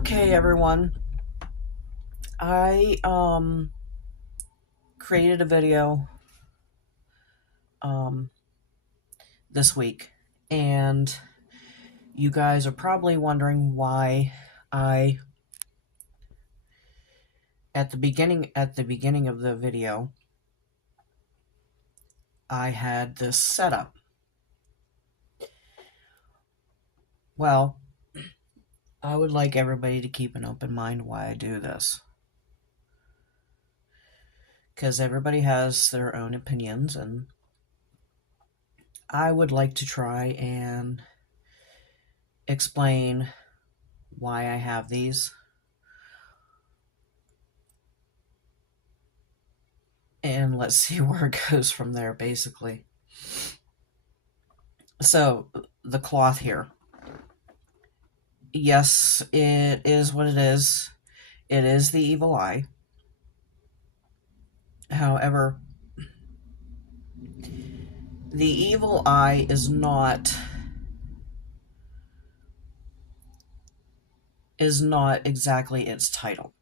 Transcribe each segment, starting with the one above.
Okay, everyone. I created a video um this week, and you guys are probably wondering why I at the beginning of the video I had this setup. Well, I would like everybody to keep an open mind why I do this. Because everybody has their own opinions, and I would like to try and explain why I have these. And let's see where it goes from there, basically. So, the cloth here. Yes, it is what it is. It is the evil eye. However, the evil eye is not exactly its title.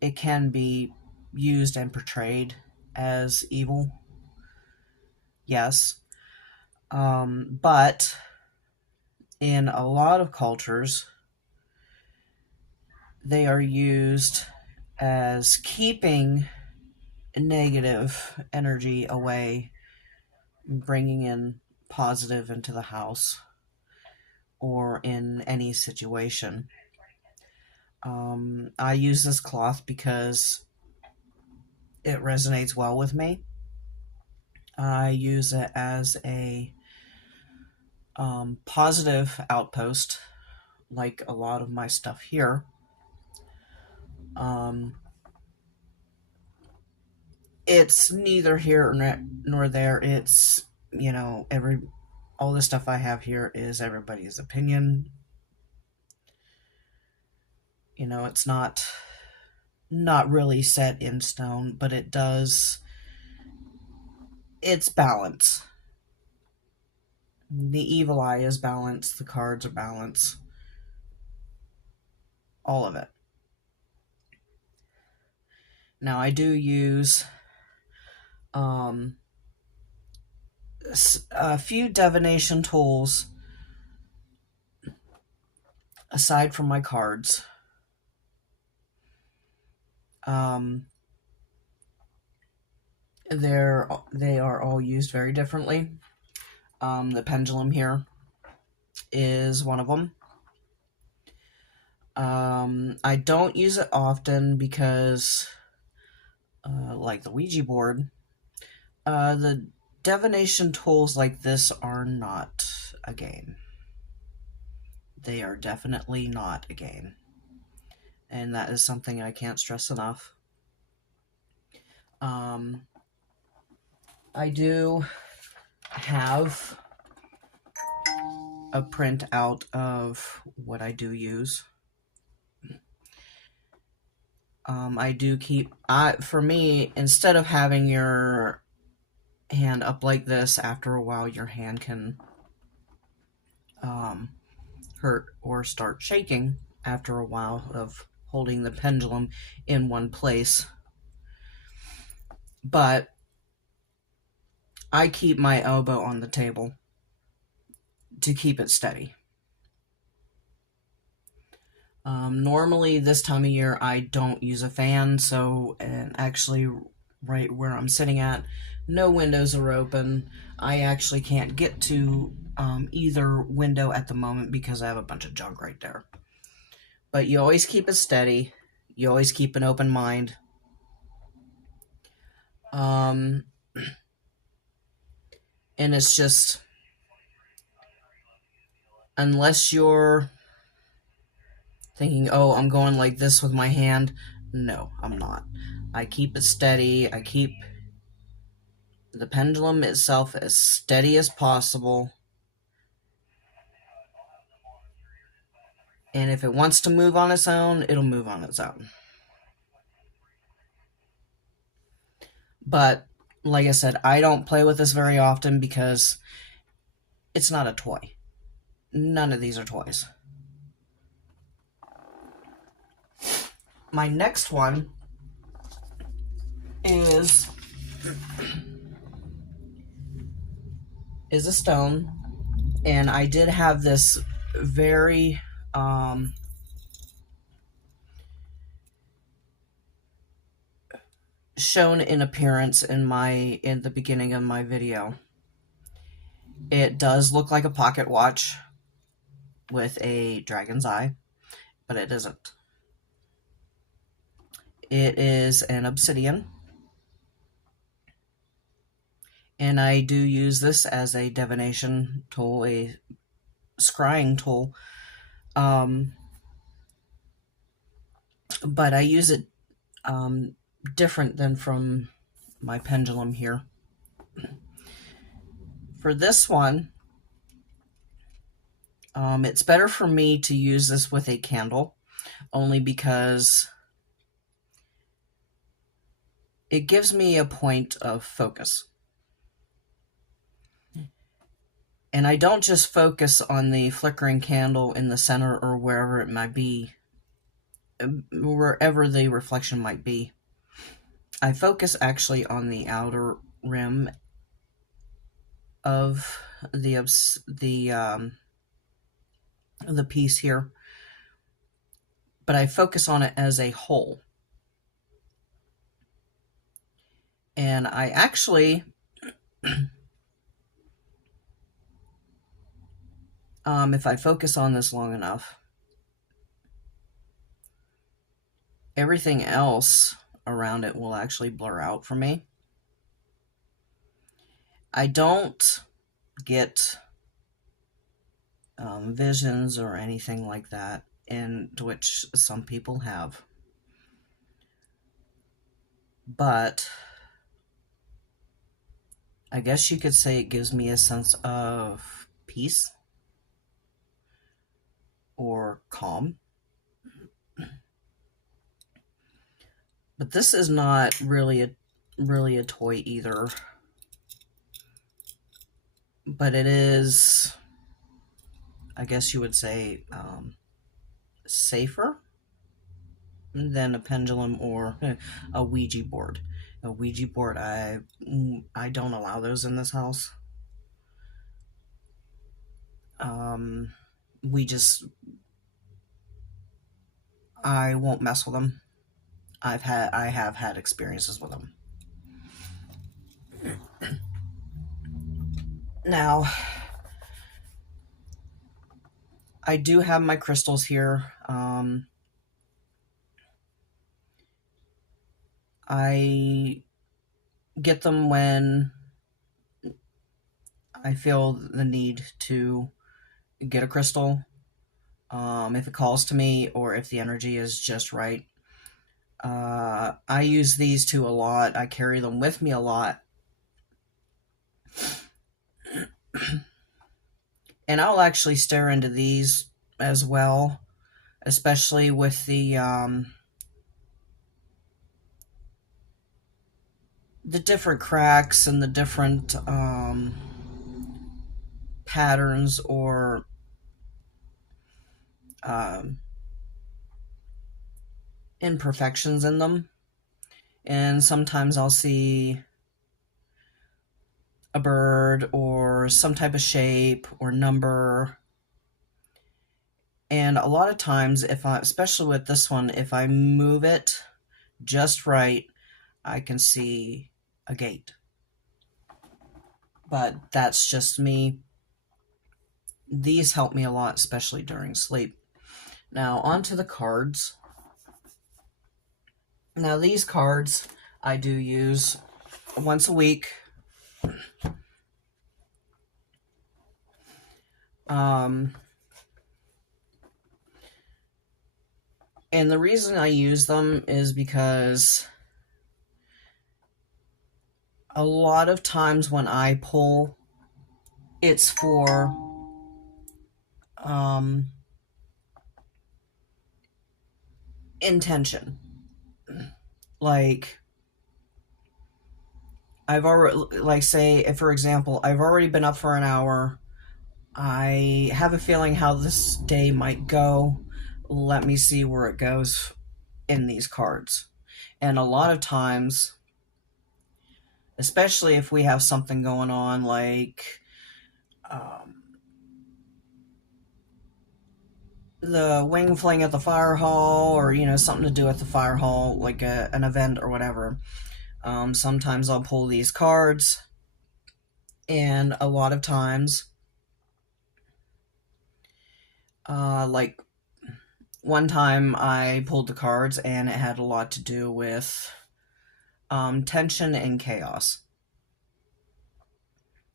It can be used and portrayed as evil. Yes. But in a lot of cultures, they are used as keeping negative energy away, bringing in positive into the house or in any situation. I use this cloth because it resonates well with me. I use it as a positive outpost, like a lot of my stuff here. It's neither here nor there. It's, all the stuff I have here is everybody's opinion. It's not really set in stone, but it's balance. The evil eye is balance, the cards are balance. All of it. Now, I do use a few divination tools aside from my cards. They are all used very differently. The pendulum here is one of them. I don't use it often because, like the Ouija board, the divination tools like this are not a game. They are definitely not a game. And that is something I can't stress enough. I do have a print out of what I do use. I do keep, for me, instead of having your hand up like this, after a while your hand can hurt or start shaking after a while of holding the pendulum in one place. But I keep my elbow on the table to keep it steady. Normally this time of year I don't use a fan, and actually right where I'm sitting at, no windows are open. I actually can't get to either window at the moment because I have a bunch of junk right there. But you always keep it steady. You always keep an open mind. And it's just, unless you're thinking, oh, I'm going like this with my hand, no, I'm not. I keep it steady. I keep the pendulum itself as steady as possible. And if it wants to move on its own, it'll move on its own. But, like I said, I don't play with this very often because it's not a toy. None of these are toys. my next one is a stone, and I did have this very shown in appearance in the beginning of my video. It does look like a pocket watch with a dragon's eye, but it isn't. It is an obsidian, and I do use this as a divination tool, a scrying tool, but I use it different than from my pendulum here. For this one, it's better for me to use this with a candle, only because it gives me a point of focus. And I don't just focus on the flickering candle in the center or wherever it might be, wherever the reflection might be. I focus actually on the outer rim of the piece here, but I focus on it as a whole. And I actually if I focus on this long enough, everything else around it will actually blur out for me. I don't get visions or anything like that, in which some people have. But I guess you could say it gives me a sense of peace or calm. But this is not really a toy either. But it is, I guess you would say, safer than a pendulum or a Ouija board. A Ouija board, I don't allow those in this house. I won't mess with them. I have had experiences with them. Now, I do have my crystals here. I get them when I feel the need to get a crystal, if it calls to me or if the energy is just right. I use these two a lot. I carry them with me a lot. And I'll actually stare into these as well, especially with the different cracks and the different patterns or imperfections in them. And sometimes I'll see a bird or some type of shape or number. And a lot of times, especially with this one, if I move it just right, I can see a gate. But that's just me. These help me a lot, especially during sleep. Now, onto the cards. Now, these cards I do use once a week. And the reason I use them is because a lot of times when I pull, it's for intention. Like, say, if, for example, I've already been up for an hour. I have a feeling how this day might go. Let me see where it goes in these cards. And a lot of times, especially if we have something going on like the wing fling at the fire hall, or something to do at the fire hall, like an event or whatever, sometimes I'll pull these cards, and a lot of times, like one time I pulled the cards and it had a lot to do with tension and chaos.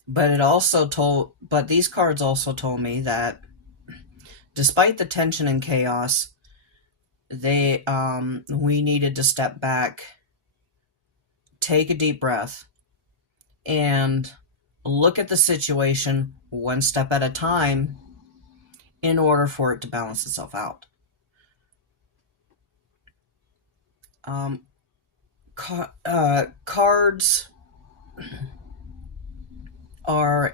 But these cards also told me that despite the tension and chaos, we needed to step back, take a deep breath, and look at the situation one step at a time in order for it to balance itself out. Cards are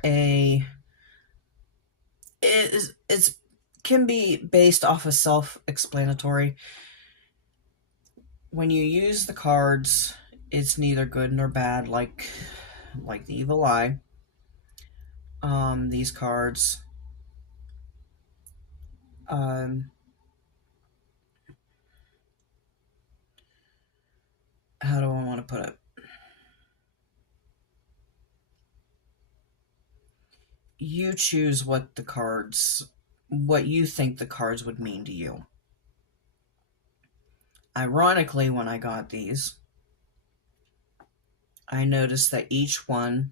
it's can be based off of self-explanatory. When you use the cards, it's neither good nor bad, like the evil eye. These cards, how do I want to put it? You choose what you think the cards would mean to you. Ironically, when I got these, I noticed that each one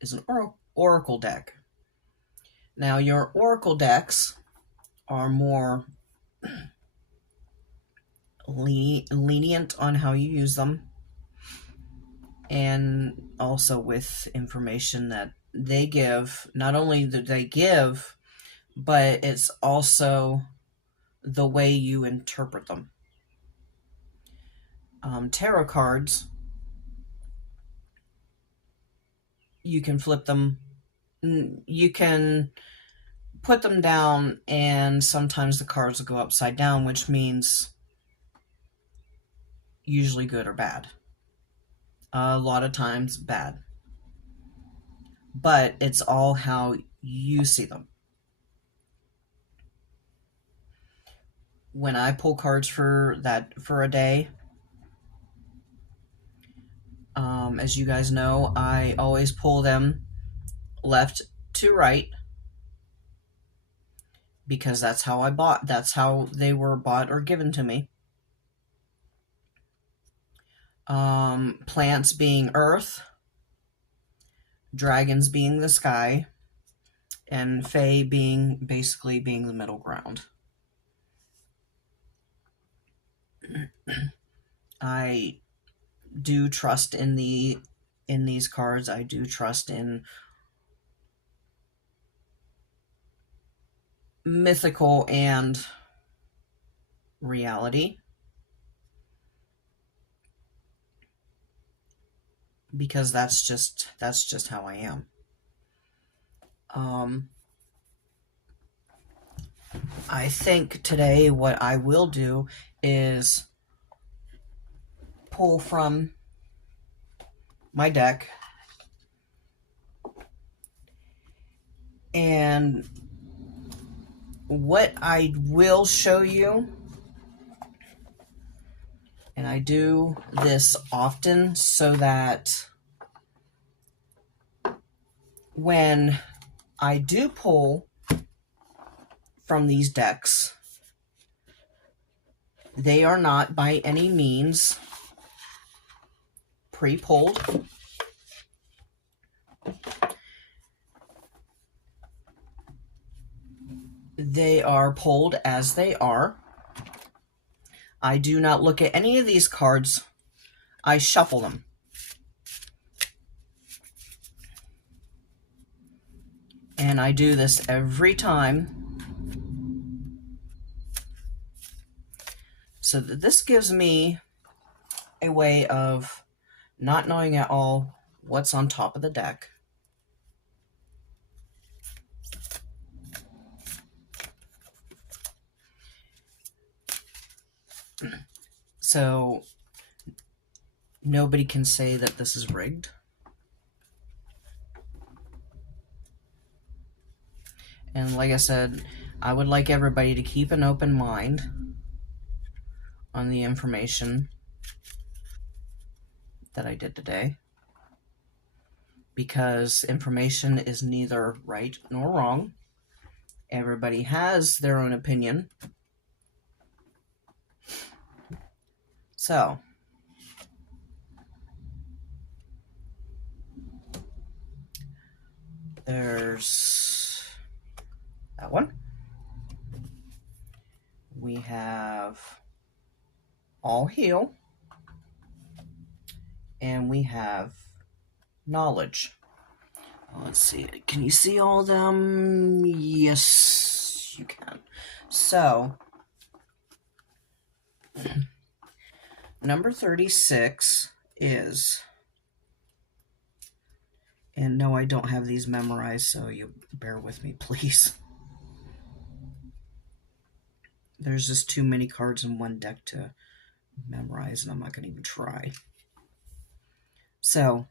is an oracle deck. Now, your oracle decks are more lenient on how you use them, and also with information that they give. Not only do they give, but it's also the way you interpret them. Tarot cards, you can flip them, you can put them down, and sometimes the cards will go upside down, which means usually good or bad. A lot of times bad. But it's all how you see them. When I pull cards for a day, as you guys know, I always pull them left to right, because that's how they were bought or given to me. Plants being earth, dragons being the sky, and fae basically being the middle ground. I do trust in these cards. I do trust in mythical and reality, because that's just how I am. I think today what I will do is pull from my deck, and what I will show you, and I do this often so that when I do pull from these decks, they are not by any means pre-pulled. They are pulled as they are. I do not look at any of these cards. I shuffle them. And I do this every time, so that this gives me a way of not knowing at all what's on top of the deck. So nobody can say that this is rigged. And like I said, I would like everybody to keep an open mind on the information that I did today, because information is neither right nor wrong. Everybody has their own opinion. So, there's that one. We have all heal. And we have knowledge. Let's see. Can you see all of them? Yes, you can. So, number 36 is, and no, I don't have these memorized, so you bear with me, please. There's just too many cards in one deck to memorize, and I'm not going to even try. So,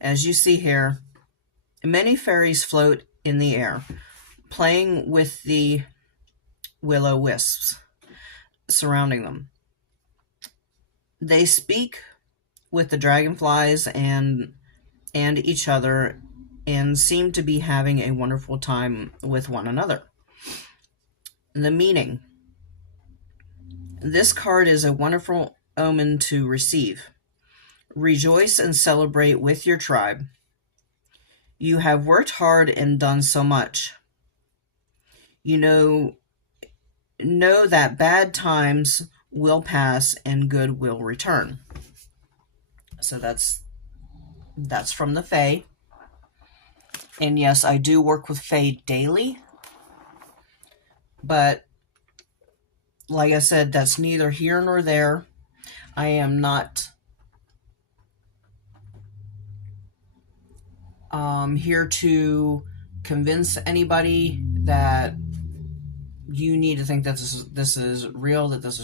as you see here, many fairies float in the air, playing with the will-o-wisps surrounding them. They speak with the dragonflies and each other, and seem to be having a wonderful time with one another. The meaning. This card is a wonderful omen to receive. Rejoice and celebrate with your tribe. You have worked hard and done so much. You know that bad times will pass and good will return. So that's from the Fae. And yes, I do work with Fae daily. But like I said, that's neither here nor there. I am not here to convince anybody that you need to think that this is real, that this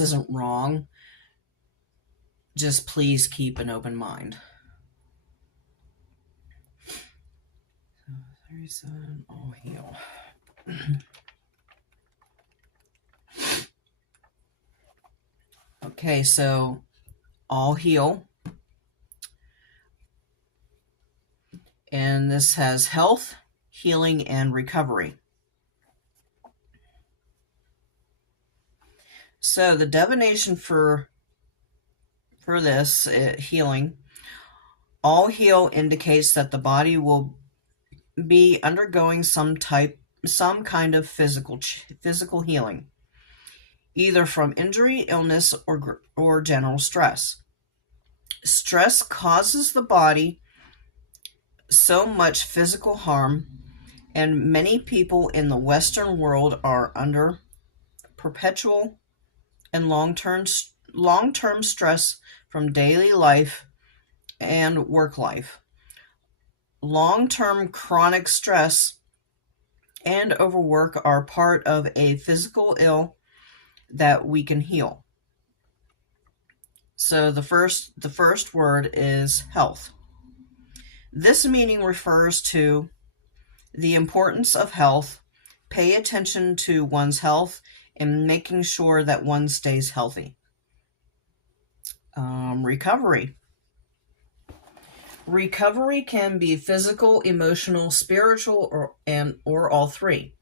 isn't wrong. Just please keep an open mind. 37, all heal. Okay, so all heal. And this has health, healing, and recovery. So the divination for this healing, all heal indicates that the body will be undergoing some kind of physical healing, either from injury, illness, or general stress. Stress causes the body so much physical harm, and many people in the Western world are under perpetual and long-term stress from daily life and work life. Long-term chronic stress and overwork are part of a physical ill that we can heal. So the first word is health. This meaning refers to the importance of health. Pay attention to one's health and making sure that one stays healthy. Recovery. Recovery can be physical, emotional, spiritual, or all three.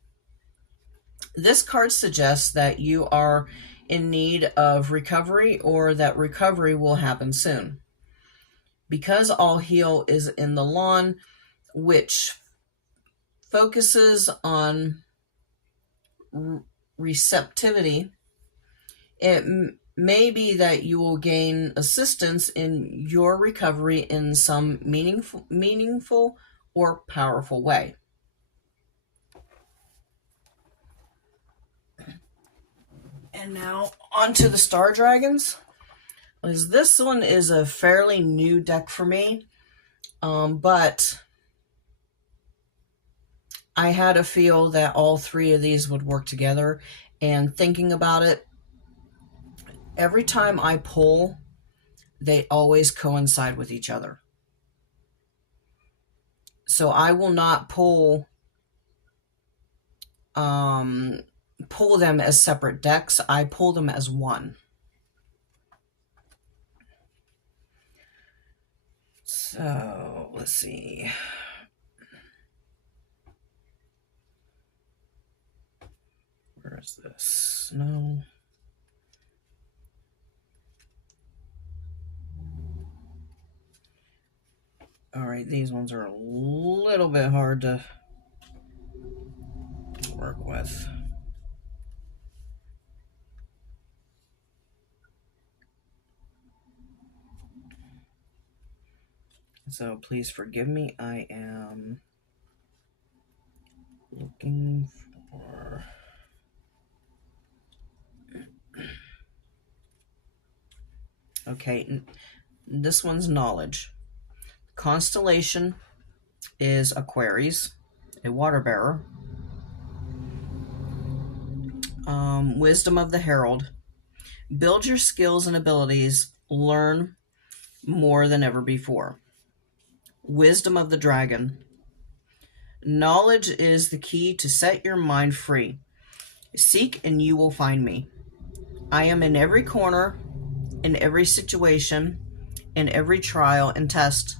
This card suggests that you are in need of recovery, or that recovery will happen soon. Because all heal is in the lawn, which focuses on receptivity, it may be that you will gain assistance in your recovery in some meaningful or powerful way. And now onto the Star Dragons. This one is a fairly new deck for me, but I had a feel that all three of these would work together, and thinking about it, every time I pull, they always coincide with each other. So I will not um, pull them as separate decks. I pull them as one. So let's see. Where is this? No. All right, these ones are a little bit hard to work with. So please forgive me. I am looking for... Okay, this one's knowledge. Constellation is Aquarius, a water bearer. Wisdom of the Herald. Build your skills and abilities. Learn more than ever before. Wisdom of the Dragon. Knowledge is the key to set your mind free. Seek and you will find me. I am in every corner, in every situation, in every trial and test.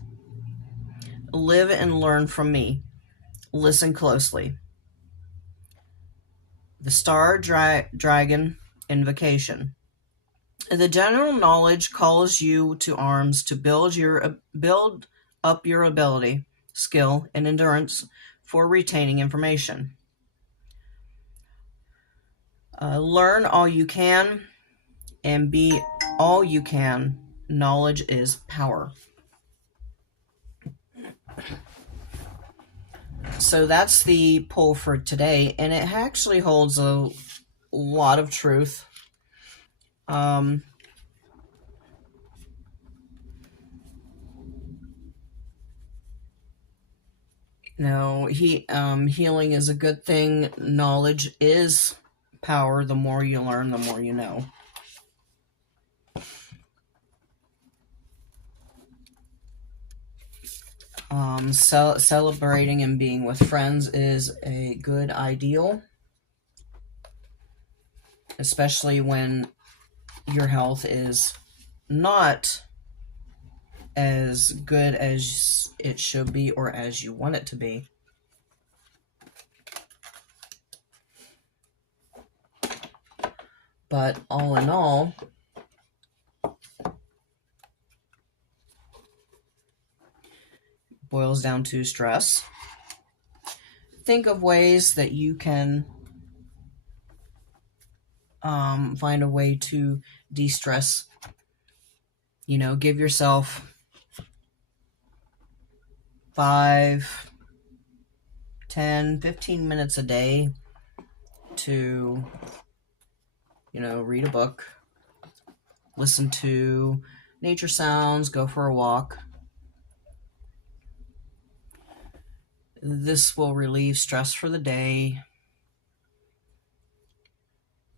Live and learn from me. Listen closely. The Star Dragon Invocation. The general knowledge calls you to arms to build up your ability, skill, and endurance for retaining information. Learn all you can and be all you can. Knowledge is power. So that's the poll for today, and it actually holds a lot of truth. Healing is a good thing. Knowledge is power. The more you learn, the more you know. Celebrating and being with friends is a good ideal, especially when your health is not as good as it should be or as you want it to be. But all in all, boils down to stress. Think of ways that you can find a way to de-stress. Give yourself 5, 10, 15 minutes a day to, read a book, listen to nature sounds, go for a walk. This will relieve stress for the day.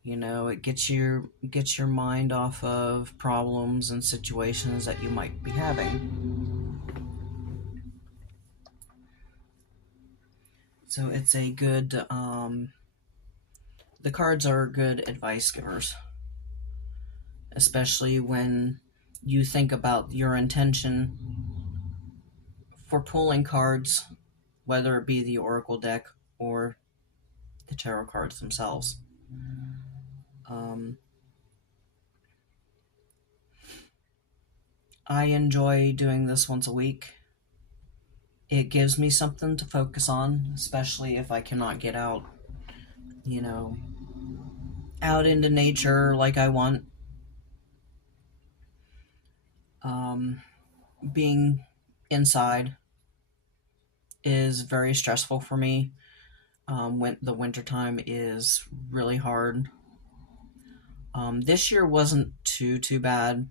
It gets your mind off of problems and situations that you might be having. So it's a good, the cards are good advice givers, especially when you think about your intention for pulling cards, whether it be the Oracle deck or the tarot cards themselves. I enjoy doing this once a week. It gives me something to focus on, especially if I cannot get out, out into nature like I want. Being inside is very stressful for me. When the wintertime is really hard. This year wasn't too bad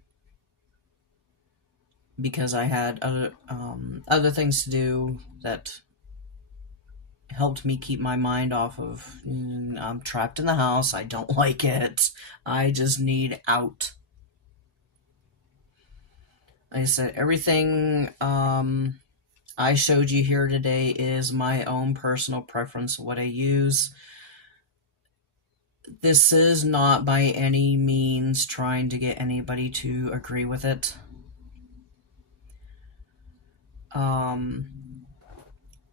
because I had other things to do that helped me keep my mind off of, I'm trapped in the house, I don't like it, I just need out. Like I said, everything I showed you here today is my own personal preference, what I use. This is not by any means trying to get anybody to agree with it.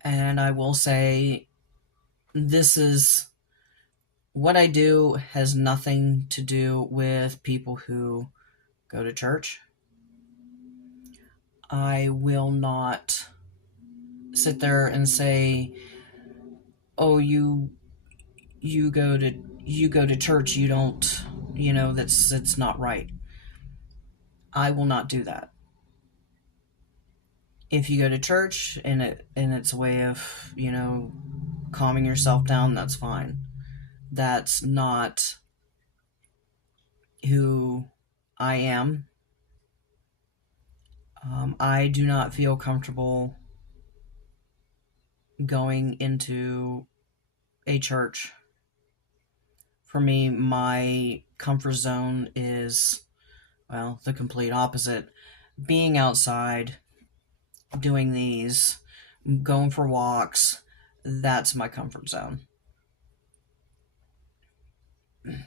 And I will say, this is what I do has nothing to do with people who go to church. I will not sit there and say, "Oh, you go to church, you don't, that's not right." I will not do that. If you go to church and it's a way of, calming yourself down, that's fine. That's not who I am. I do not feel comfortable going into a church. For me, my comfort zone is, well, the complete opposite. Being outside, doing these, going for walks, that's my comfort zone. And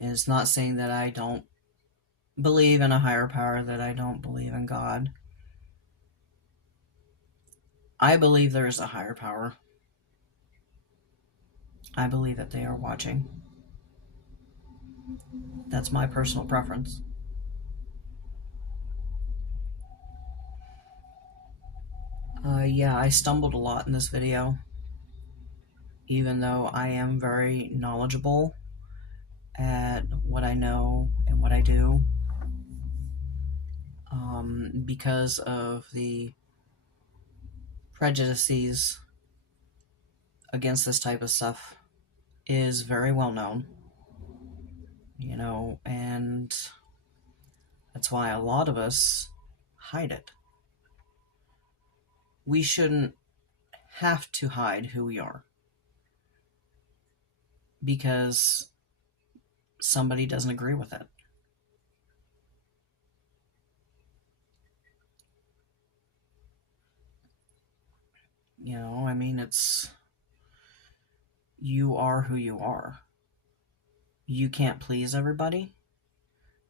it's not saying that I don't believe in a higher power, that I don't believe in God. I believe there is a higher power. I believe that they are watching. That's my personal preference. Yeah, I stumbled a lot in this video, even though I am very knowledgeable at what I know and what I do, because of the prejudices against this type of stuff is very well known, and that's why a lot of us hide it. We shouldn't have to hide who we are because somebody doesn't agree with it. It's, you are who you are. You can't please everybody.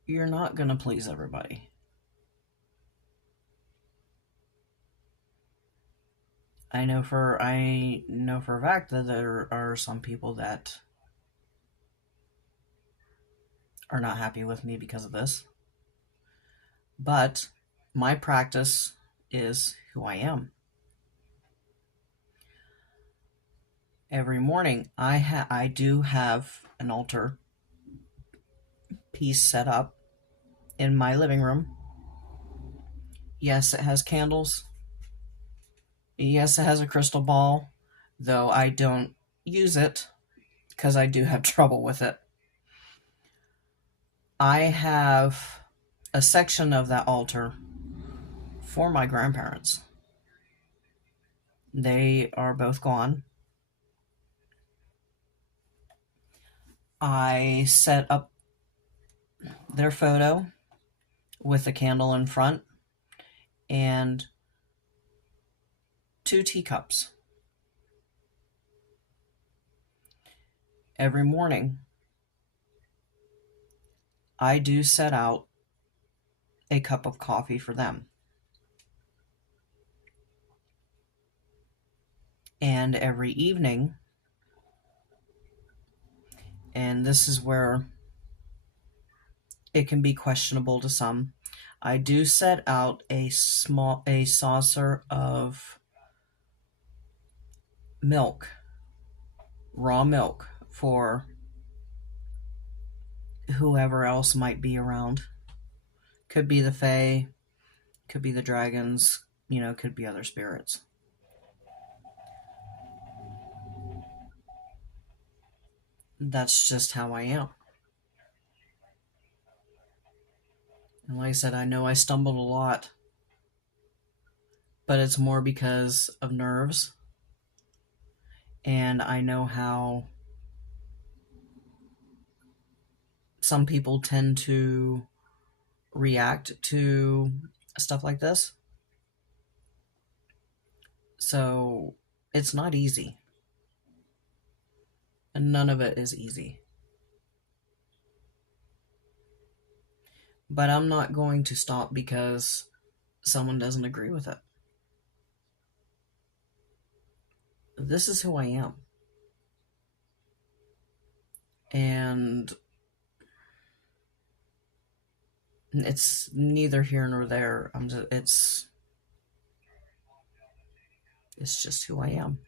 You're not going to please everybody. I know for a fact that there are some people that are not happy with me because of this. But my practice is who I am. Every morning I do have an altar piece set up in my living room. Yes, it has candles. Yes, it has a crystal ball, though I don't use it because I do have trouble with it. I have a section of that altar for my grandparents. They are both gone. I set up their photo with a candle in front and 2 teacups. Every morning, I do set out a cup of coffee for them. And every evening, and this is where it can be questionable to some, I do set out a saucer of milk, raw milk, for whoever else might be around. Could be the fae, could be the dragons, could be other spirits. That's just how I am. And like I said, I know I stumbled a lot, but it's more because of nerves. and I know how some people tend to react to stuff like this. So it's not easy, and none of it is easy. But I'm not going to stop because someone doesn't agree with it. This is who I am. And it's neither here nor there. It's just who I am.